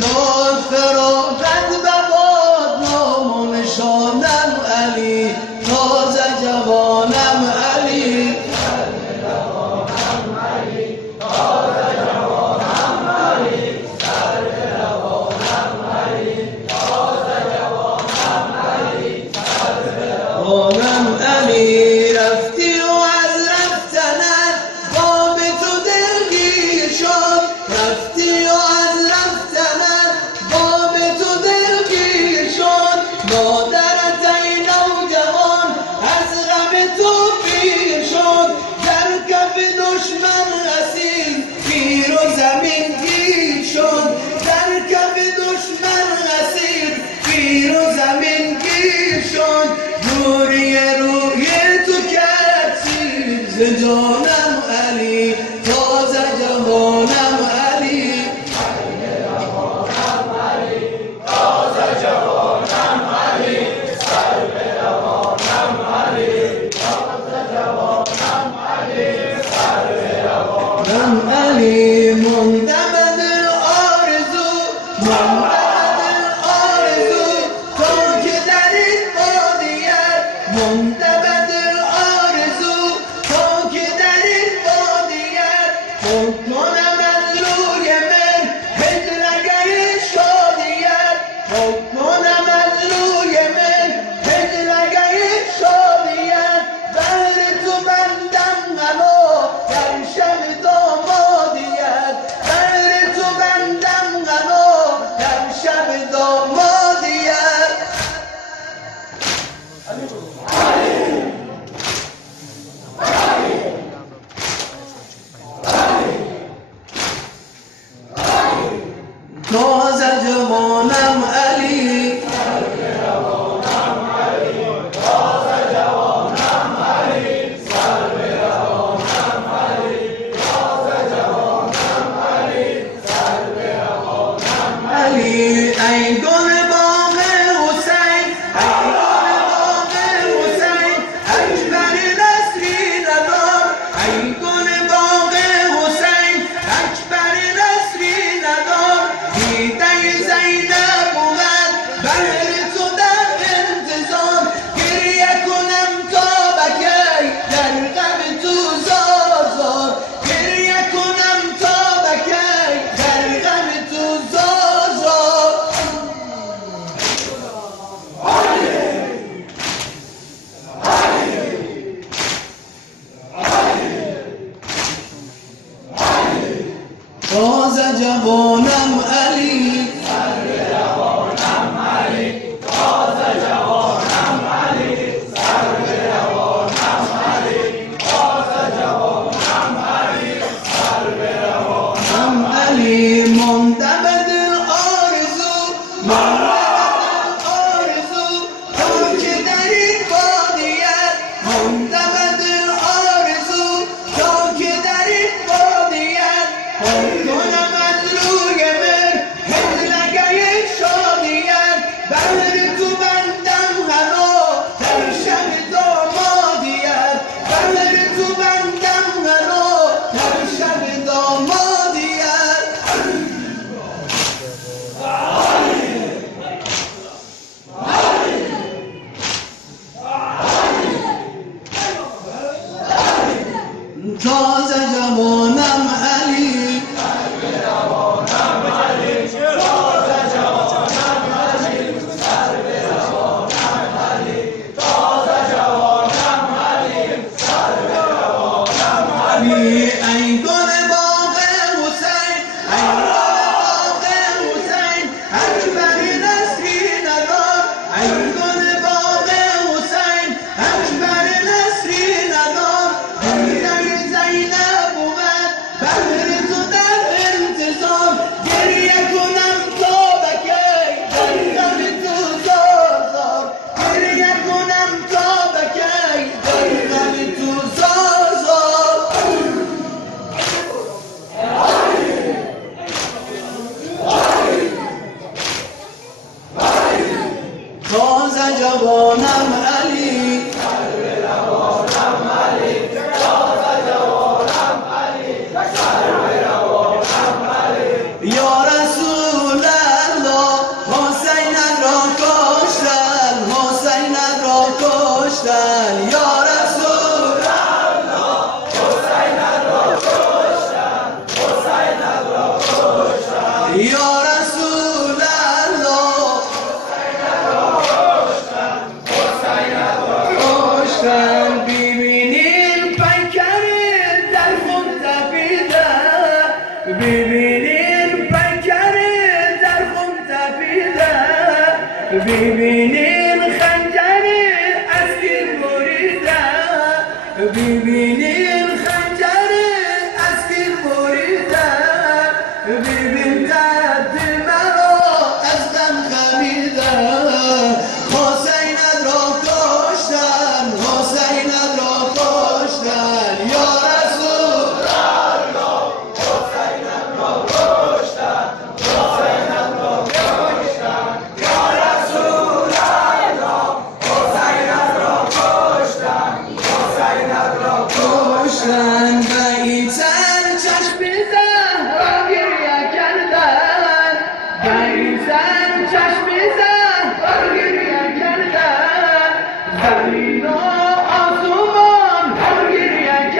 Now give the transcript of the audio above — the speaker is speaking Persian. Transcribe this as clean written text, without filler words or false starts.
داد فراغت و باد نام و نشانم علی، تازه جوانم علی. جوانم علی رفتی و از رفتنت باب تو دلگیر شد، رفتی و از رفتنت باب تو دلگیر شد. مادرت ای نوجوان از غم تو پیر شد، در کف دشمن رسید پیر و زمین گیر شد، در کف دشمن رسید پیر و زمین گیر شد. روی تو کسی ز جانم علی، تازه جوانم علی. تازه جوانم علی، سر به روانم علی، تازه جوانم علی، سر به روانم علی. ماندم دل آرزو، ماندم دل آرزو تا که در این وادیت، ماندم دل آرزو تا که در این وادیت خود کنم از روی من هجرگه شادیت، خود کنم از روی من هجرگه شادیت. بهر تو بندم غنا در شب دامادیت، بهر تو بندم غنا در شب دامادیت. تازه جوانم علی، تازه جوانم علی، سر به روانم علی، تازه جوانم علی، سر به روانم علی. ای گل باغ حسین، ای گل باغ حسین اکبر نصری ندار، ای گل باغ حسین اکبر نصری ندار. دیده زینب بود بهر تو در انتظار، گریه کنم تا بکی در غم تو زار زار، گریه کنم تا بکی در غم تو زار زار. تازه جوانم علی، روانم علی، تازه جوانم علی، سر به روانم علی، تازه جوانم علی، سر به روانم علی. ماندم دل آرزو، ماندم دل آرزو تا که در این وادیت، ماندم دل آرزو تا که در این وادیت خود کنم از روی من هجرگه شادیت. بهر تو بندم غنا در شب دامادیت، بهر تو بندم غنا در شب دامادیت. تازه جوانم علی، روانم علی، تازه جوانم علی، سر به روانم علی، تازه جوانم علی، سر به روانم علی. ای گل باغ حسین، ای گل باغ حسین اکبر نصری ندار، ای گل باغ حسین اکبر نصری ندار. دیده زینب بود بهر تو در انتظار، گریه کنم تا بکی در غم تو زار زار، گریه کنم تا بکی در غم تو زار زار. تازه جوانم علی، روانم علی، تازه جوانم علی، سر به روانم علی. یا رسول یا رسول الله کشتن ببینین پیکر در خون تپیدن ببینین پیکر در خون تپیدن ببینین خنجر اسیر بریدن ببینین خنجر اسیر بریدن ببین درد مرا از دم خمیدن حسینت را کشتن حسینت را کشتن یا رسول الله حسینت را کشتن حسینت را کشتن یا رسول الله حسینت را کشتن حسینت را کشتن و این سر چشم زهرا گریه کردن و این سر چشم